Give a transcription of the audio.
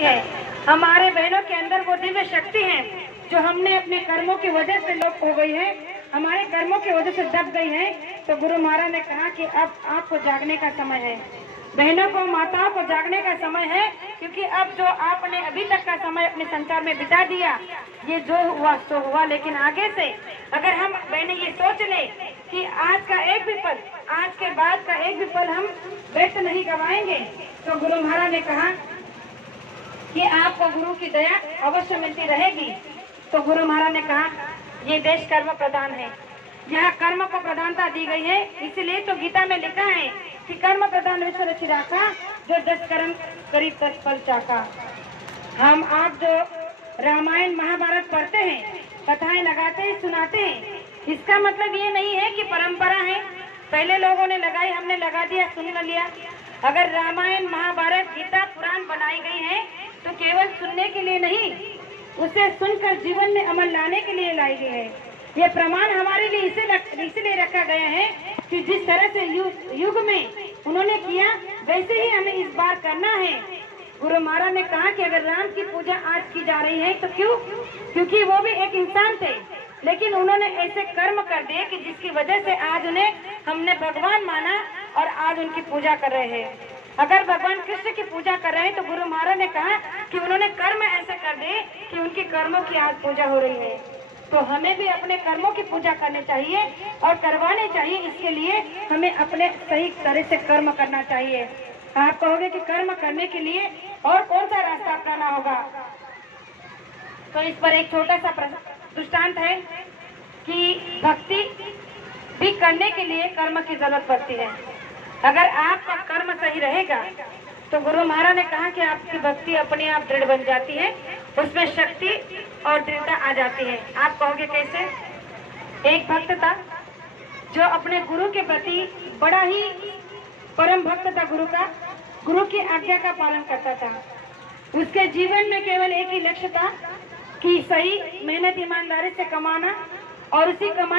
है। हमारे बहनों के अंदर वो दिव्य शक्ति है जो हमने अपने कर्मों की वजह से लोप हो गई है, हमारे कर्मों की वजह से दब गई है। तो गुरु महाराज ने कहा कि अब आपको जागने का समय है, बहनों को, माताओं को जागने का समय है। क्योंकि अब जो आपने अभी तक का समय अपने संसार में बिता दिया, ये जो हुआ सो हुआ, लेकिन आगे से अगर हम बहनें ये सोच ले कि आज का एक भी पल, आज के बाद का एक भी पल हम व्यर्थ नहीं गवाएंगे, तो गुरु महाराज ने कहा कि आपको गुरु की दया अवश्य मिलती रहेगी। तो गुरु महाराज ने कहा ये देश कर्म प्रधान है, यहाँ कर्म को प्रधानता दी गई है। इसलिए तो गीता में लिखा है कि कर्म प्रधान विश्व रचि राखा, जो 10 कर्म करी 10 फल चाखा। हम आप जो रामायण महाभारत पढ़ते हैं, कथाएं लगाते हैं, सुनाते हैं, इसका मतलब ये नहीं है कि परंपरा है, पहले लोगों ने लगाई, हमने लगा दिया, सुन लिया। अगर रामायण महाभारत गीता पुराण बनाई गई है तो केवल सुनने के लिए नहीं, उसे सुनकर जीवन में अमल लाने के लिए लाई गई है। ये प्रमाण हमारे लिए इसलिए रखा गया है कि जिस तरह से युग में उन्होंने किया, वैसे ही हमें इस बार करना है। गुरु महाराज ने कहा कि अगर राम की पूजा आज की जा रही है तो क्यों? क्योंकि वो भी एक इंसान थे, लेकिन उन्होंने ऐसे कर्म कर दिए कि जिसकी वजह से आज उन्हें हमने भगवान माना और आज उनकी पूजा कर रहे हैं। अगर भगवान कृष्ण की पूजा कर रहे हैं तो गुरु महाराज ने कहा कि उन्होंने कर्म ऐसे कर दिए कि उनके कर्मों की आज पूजा हो रही है। तो हमें भी अपने कर्मों की पूजा करनी चाहिए और करवाने चाहिए। इसके लिए हमें अपने सही तरह से कर्म करना चाहिए। आप कहोगे कि कर्म करने के लिए और कौन सा रास्ता अपनाना होगा, तो इस पर एक छोटा सा दृष्टांत है कि भक्ति भी करने के लिए कर्म की जरूरत पड़ती है। अगर आपका कर्म सही रहेगा तो गुरु महाराज ने कहा कि आपकी भक्ति अपने आप दृढ़ बन जाती है, उसमें शक्ति और दृढ़ता आ जाती है। आप कहोगे कैसे? एक भक्त था जो अपने गुरु के प्रति बड़ा ही परम भक्त था, गुरु की आज्ञा का पालन करता था। उसके जीवन में केवल एक ही लक्ष्य था कि सही मेहनत ईमानदारी से कमाना और उसी कमाई